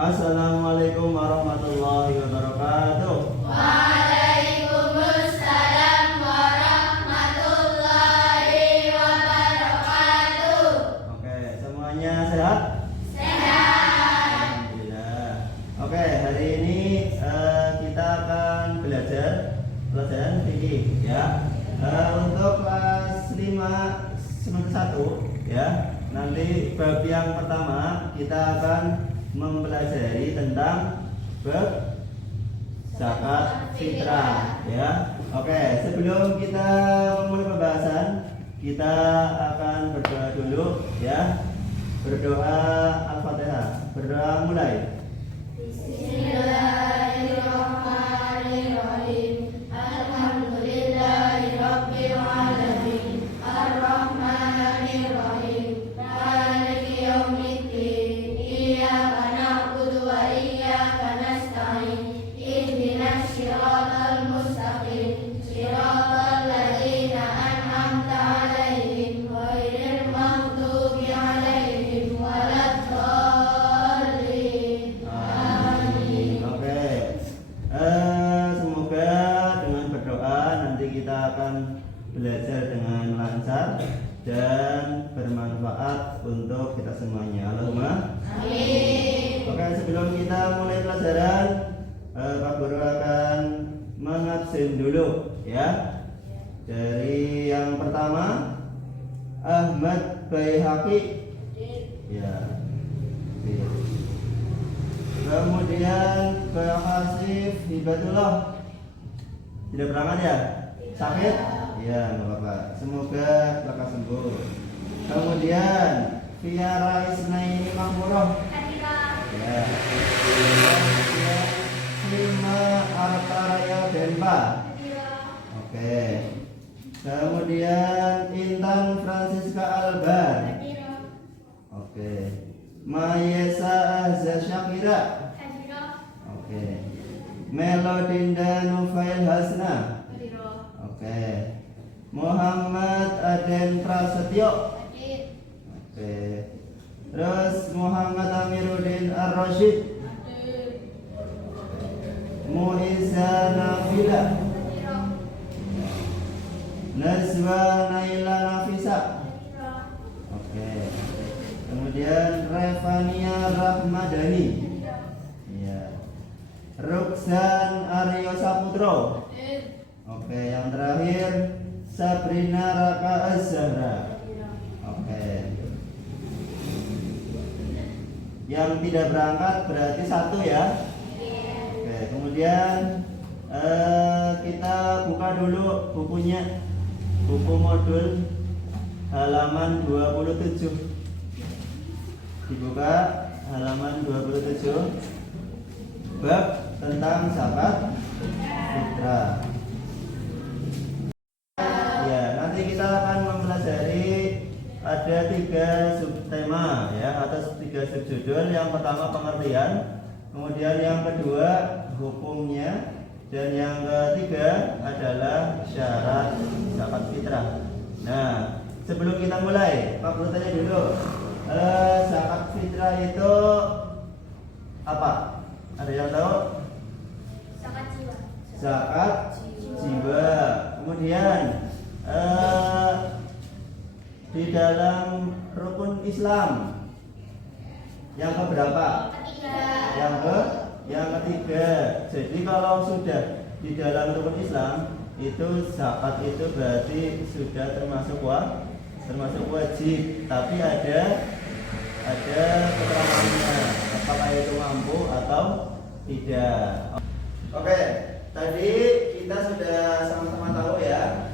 Assalamualaikum warahmatullahi wabarakatuh. Waalaikumsalam warahmatullahi wabarakatuh. Oke, semuanya sehat? Sehat. Alhamdulillah. Oke, hari ini kita akan belajar pelajaran fikih ya. Untuk kelas 5 semester 1 ya. Nanti bab yang pertama kita akan mempelajari tentang bab zakat fitrah ya. Oke, sebelum kita memulai pembahasan, kita akan berdoa dulu ya. Berdoa Al-Fatihah. Berdoa mulai. Bismillahirrahmanirrahim. Alhamdulillahirabbil alamin. Arrahmanirrahim. Maliki yaumiddin. Iyyaka na'budu wa iyyaka nasta'in. Ihdinas shiratal mustaqim. Shiratal ladzina an'amta 'alaihim ghairil maghdubi 'alaihim waladdallin. Amin. Oke. Semoga dengan berdoa nanti kita akan belajar dengan lancar dan bermanfaat untuk kita semuanya. Allahumma Amin. Oke, sebelum kita mulai pelajaran, Pak Guru akan mengabsen dulu ya. Dari yang pertama Ahmad Baihaqi ya. Kemudian Pak Hasif Hibatullah tidak berangkat ya? Sakit? Iya, nggak apa-apa. Semoga lekas sembuh. Kemudian Fiara Isnaini Mahmurah ya. Kemudian Silma Artaraya Dempa. Oke. Kemudian Intan Francisca Alban. Oke. Mayesa Azza Syakira. Oke. Melodinda Nufail Hasna. Oke. Muhammad Aden Prasetyo. Oke. Terus Muhammad Amiruddin Ar-Rasyid. Muiza Nafila. Nazwa Naila Nafisa. Oke. Kemudian Revania Rahmadani. Iya. Ruksan Aryo Saputro. Oke, yang terakhir Sabrina Raka Az-Zahra. Oke. Yang tidak berangkat berarti satu ya. Oke, kemudian kita buka dulu bukunya. Buku modul halaman 27. Dibuka halaman 27. Bab tentang zakat fitrah. Ya, nanti kita akan mempelajari ada 3 subtema ya, atau 3 subjudul. Yang pertama pengertian, kemudian yang kedua hukumnya, dan yang ketiga adalah syarat zakat fitrah. Nah, sebelum kita mulai, Pak Guru tanya dulu, zakat fitrah itu apa? Ada yang tahu? Zakat jiwa. Zakat jiwa. Kemudian di dalam rukun Islam yang keberapa? Yang ketiga. Jadi kalau sudah di dalam rukun Islam itu zakat itu berarti sudah termasuk wajib. Tapi ada keterangannya apakah itu mampu atau tidak. Oke, tadi kita sudah sama-sama tahu ya,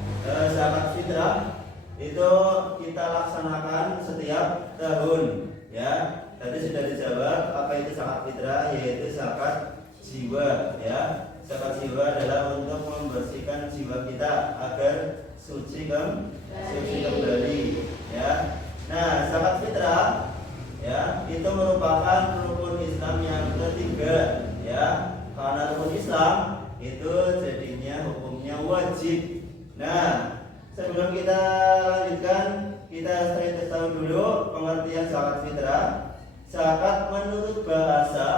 zakat fitrah itu kita laksanakan setiap tahun ya. Tadi sudah dijawab apa itu zakat fitrah, yaitu zakat jiwa ya. Zakat jiwa adalah untuk membersihkan jiwa kita agar suci kembali ya. Nah, zakat fitrah ya itu merupakan rukun Islam yang ketiga ya. Karena rukun Islam itu jadinya hukumnya wajib. Nah, sebelum kita lanjutkan, kita tahu dulu pengertian zakat fitrah. zakat menurut bahasa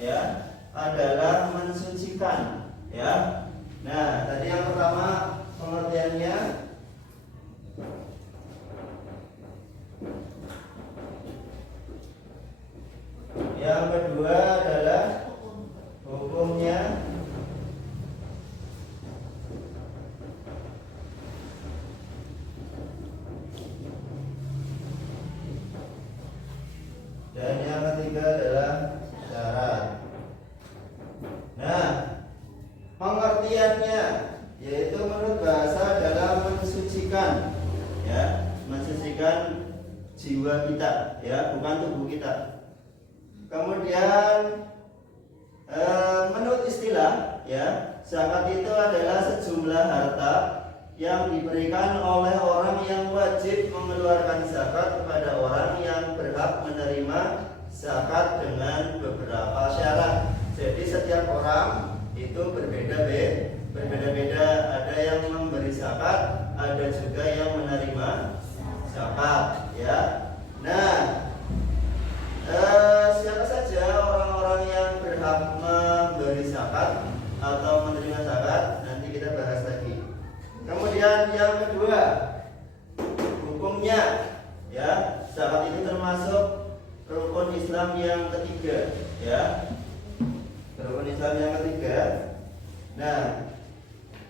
ya adalah mensucikan ya. Nah, tadi yang pertama pengertiannya, yang kedua adalah hukumnya, dan yang ketiga adalah syarat. Nah, pengertiannya yaitu menurut bahasa adalah mensucikan ya, mensucikan jiwa kita ya, bukan tubuh kita. Kemudian menurut istilah ya, zakat itu adalah sejumlah harta yang diberikan oleh orang yang wajib mengeluarkan zakat kepada orang yang berhak menerima zakat dengan beberapa syarat. Jadi setiap orang itu berbeda-beda. Ada yang memberi zakat, ada juga yang menerima zakat ya. Nah, siapa saja orang-orang yang berhak memberi zakat atau menerima zakat, nanti kita bahas lagi. Kemudian yang kedua, hukumnya ya, zakat itu termasuk rukun Islam yang ketiga ya, rukun Islam yang ketiga. Nah,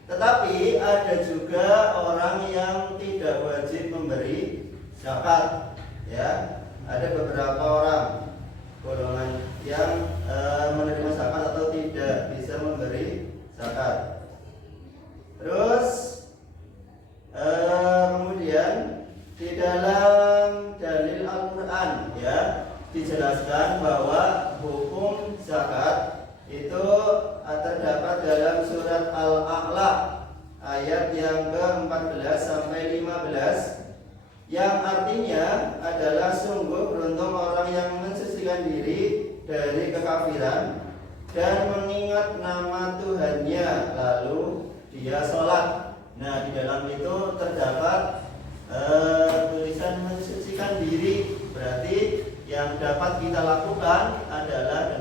tetapi ada juga orang yang tidak wajib memberi zakat ya. Ada beberapa orang golongan yang menerima zakat atau tidak bisa memberi zakat. Terus kemudian di dalam dalil Al-Quran ya dijelaskan bahwa hukum zakat itu terdapat dalam surat Al-A'la ayat yang ke-14 sampai 15, yang artinya adalah sungguh beruntung orang yang mensucikan diri dari kekafiran dan mengingat nama Tuhannya lalu dia sholat. Nah, di dalam itu terdapat tulisan mensucikan diri, berarti yang dapat kita lakukan adalah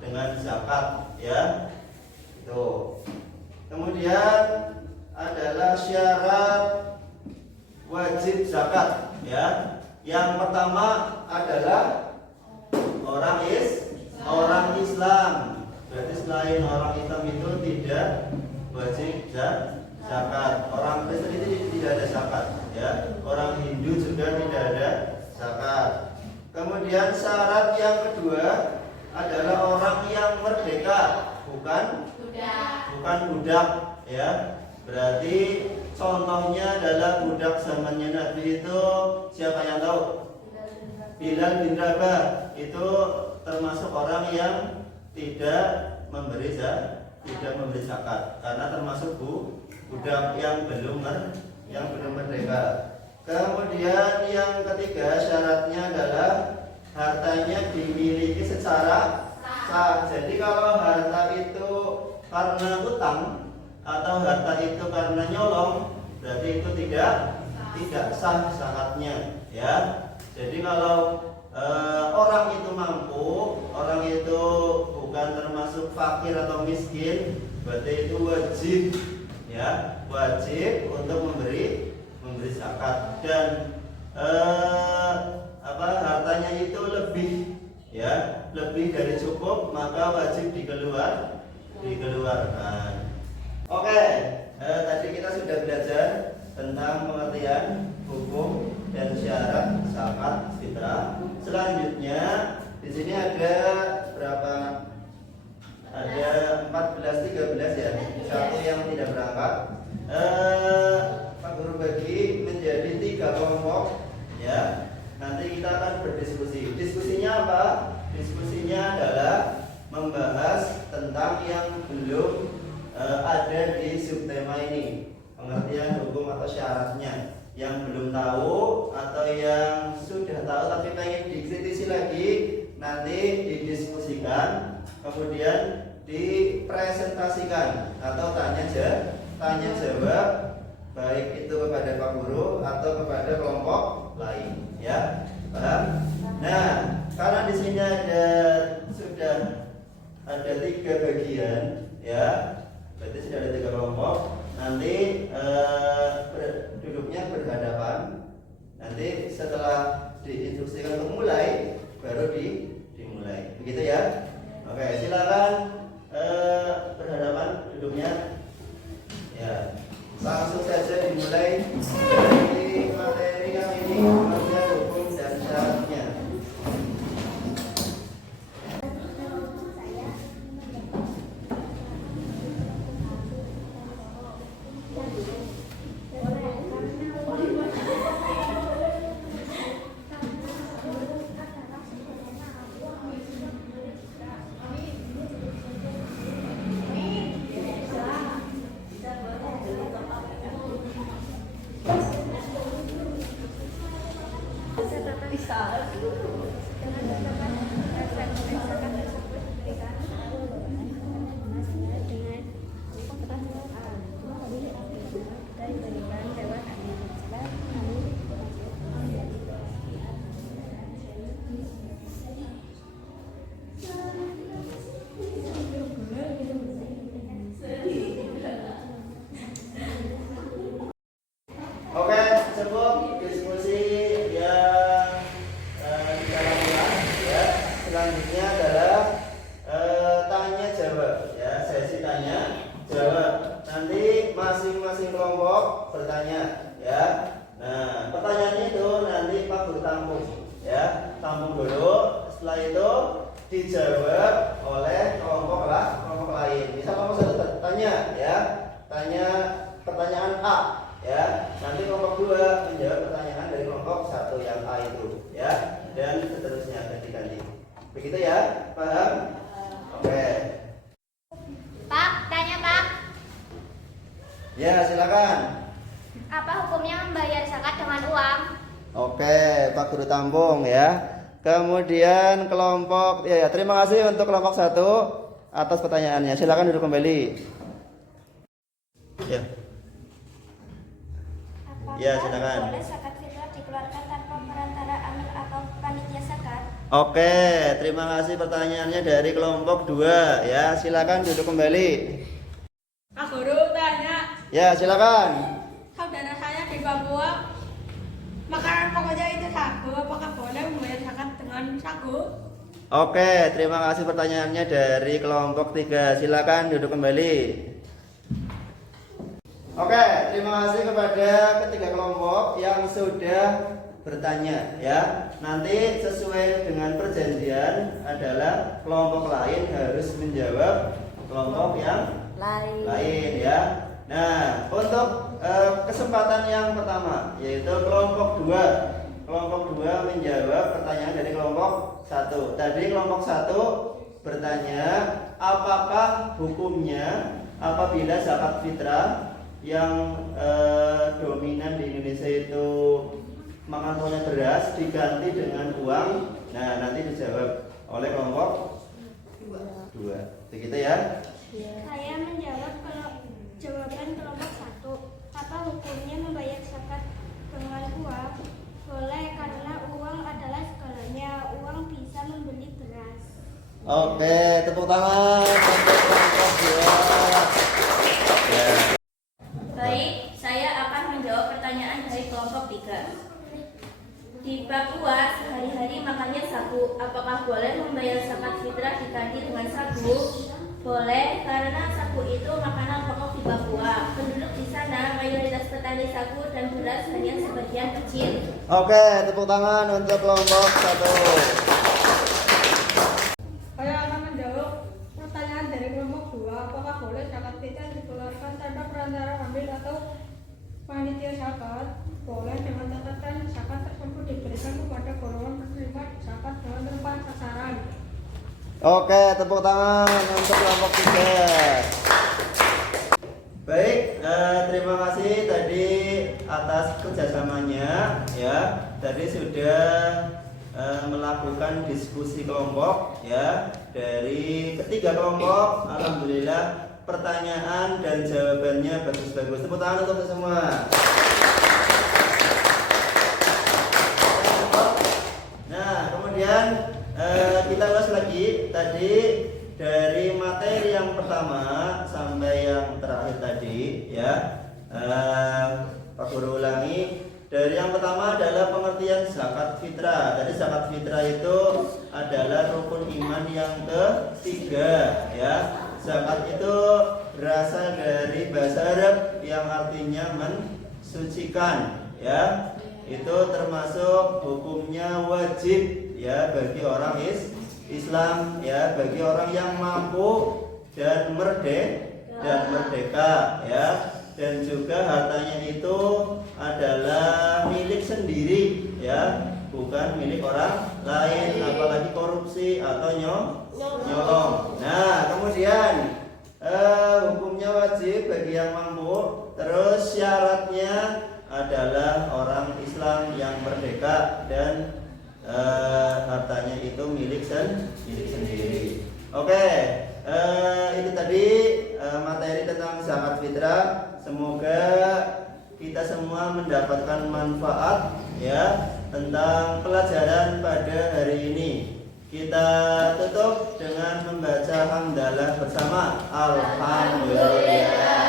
dengan zakat ya. Itu. Kemudian adalah syarat wajib zakat ya. Yang pertama adalah orang Islam. Berarti selain orang Islam itu tidak wajib zakat. Orang Kristen itu tidak ada zakat ya. Orang Hindu juga tidak ada zakat. Kemudian syarat yang kedua adalah orang yang merdeka, bukan budak ya. Berarti contohnya adalah budak zamannya Nabi itu siapa yang tahu? Bilal bin Rabah itu termasuk orang yang tidak memberi zakat karena termasuk budak yang belum merdeka. Kemudian yang ketiga syaratnya adalah hartanya dimiliki secara sah. Jadi kalau harta itu karena utang atau harta itu karena nyolong, berarti itu tidak sah zakatnya ya. Jadi kalau orang itu mampu, orang itu bukan termasuk fakir atau miskin, berarti itu wajib ya, wajib untuk memberi zakat. Dan hartanya itu lebih dari cukup, maka wajib dikeluarkan. Oke, tadi kita sudah belajar tentang pengertian hukum dan syarat zakat fitrah. Selanjutnya di sini ada berapa? Ada 14, 13 ya. Satu yang tidak berangkat. Pak Guru bagi menjadi 3 kelompok ya. Nanti kita akan berdiskusi. Diskusinya apa? Diskusinya adalah membahas tentang yang belum ada di subtema ini, pengertian hukum atau syaratnya. Yang belum tahu atau yang sudah tahu tapi pengen dikritisi lagi, nanti didiskusikan, kemudian dipresentasikan atau tanya jawab, baik itu kepada Pak Guru atau kepada kelompok lain ya. Paham? Nah, karena di sini sudah ada 3 bagian, ya, berarti sudah ada 3 kelompok. Nanti duduknya berhadapan. Nanti setelah diinstruksikan untuk mulai, baru dimulai. Begitu ya. Oke, silakan berhadapan duduknya. Ya, langsung saja dimulai dari materi yang ini, materi hukum dan syaratnya. Oke, cukup diskusi yang kita lakukan, ya. Selanjutnya adalah tanya jawab, ya, sesi tanya jawab. Nanti masing-masing kelompok bertanya, ya. Nah, pertanyaannya itu nanti Pak Guru tampung, ya, tampung dulu. Setelah itu dijawab oleh kelompok lain. Misal kelompok satu bertanya, ya, tanya pertanyaan A. Ya, nanti kelompok 2 menjawab pertanyaan dari kelompok 1 yang A itu, ya, dan seterusnya ganti-ganti. Begitu ya, paham? Oke. Pak, tanya Pak. Ya, silakan. Apa hukumnya membayar zakat dengan uang? Oke, Pak Guru tampung, ya. Kemudian kelompok, ya, terima kasih untuk kelompok 1 atas pertanyaannya. Silakan duduk kembali. Ya. Ya, silakan. Boleh zakat fitrah dikeluarkan tanpa perantara amil atau panitia zakat? Oke, terima kasih pertanyaannya dari kelompok 2, ya. Silakan duduk kembali. Pak Guru tanya, Ya, silakan. saudara saya di Papua, makanan pokoknya itu sagu, apakah boleh membayar zakat dengan sagu? Oke, terima kasih pertanyaannya dari kelompok 3. Silakan duduk kembali. Oke, terima kasih kepada ketiga kelompok yang sudah bertanya, ya. Nanti sesuai dengan perjanjian adalah kelompok lain harus menjawab kelompok yang lain, ya. Nah, untuk kesempatan yang pertama yaitu kelompok 2. Kelompok 2 menjawab pertanyaan dari kelompok 1. Tadi kelompok 1 bertanya, apakah hukumnya apabila zakat fitrah yang dominan di Indonesia itu mengantongi beras diganti dengan uang. Nah, nanti dijawab oleh kelompok 2. Begitu ya? Saya menjawab jawaban kelompok 1. Apa hukumnya membayar zakat dengan uang? Boleh, karena uang adalah segalanya. Uang bisa membeli beras. Oke, tepuk tangan untuk kelompok 2. Ya. Baik, saya akan menjawab pertanyaan dari kelompok 3. Di Papua, sehari-hari makannya sagu. Apakah boleh membayar zakat fitrah diganti dengan sagu? Boleh, karena sagu itu makanan pokok di Papua. Penduduk di sana mayoritas petani sagu dan beras hanya sebagian kecil. Oke, tepuk tangan untuk kelompok 1. Saya akan menjawab pertanyaan dari kelompok 2, apakah boleh zakat fitrah dikeluarkan tanpa perantara amil atau panitia zakat? Boleh, dengan catatan zakat tersebut diberikan kepada golongan penerima zakat dengan tepat sasaran. Oke, tepuk tangan untuk kelompok 3. Baik, terima kasih tadi atas kerjasamanya, ya. Tadi sudah melakukan diskusi kelompok, ya, dari ketiga kelompok. Alhamdulillah pertanyaan dan jawabannya bagus-bagus. Tepuk tangan untuk semua. Nah, kemudian kita ulas lagi tadi dari materi yang pertama sampai yang terakhir tadi ya. Pak Guru ulangi. Dari yang pertama adalah pengertian zakat fitrah. Jadi zakat fitrah itu adalah rukun iman yang ketiga ya. Zakat itu berasal dari bahasa Arab yang artinya mensucikan ya. Itu termasuk hukumnya wajib ya bagi orang Islam ya, bagi orang yang mampu dan merdeka ya. Dan juga hartanya itu adalah milik sendiri ya, bukan milik orang lain, apalagi korupsi atau nyolong. Nah, kemudian hukumnya wajib bagi yang mampu. Terus syaratnya adalah orang Islam yang merdeka dan hartanya itu milik sendiri. Oke, itu tadi materi tentang zakat fitrah. Semoga kita semua mendapatkan manfaat ya tentang pelajaran pada hari ini. Kita tutup dengan membaca hamdalah bersama. Alhamdulillah.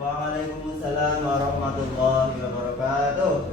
Waalaikumsalam warahmatullahi wabarakatuh.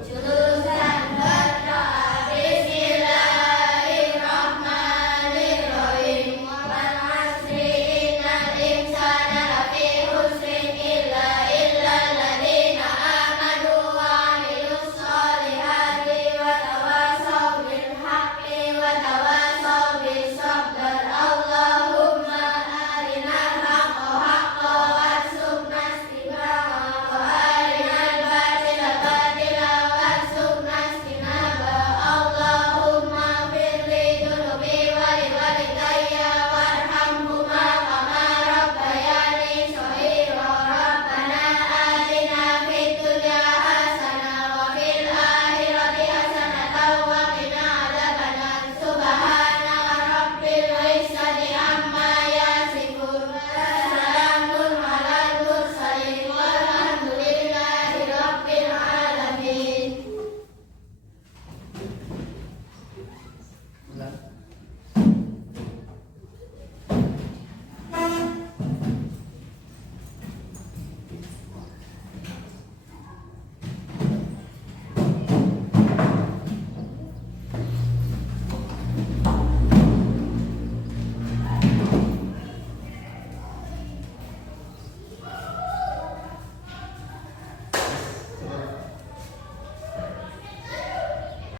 Nah.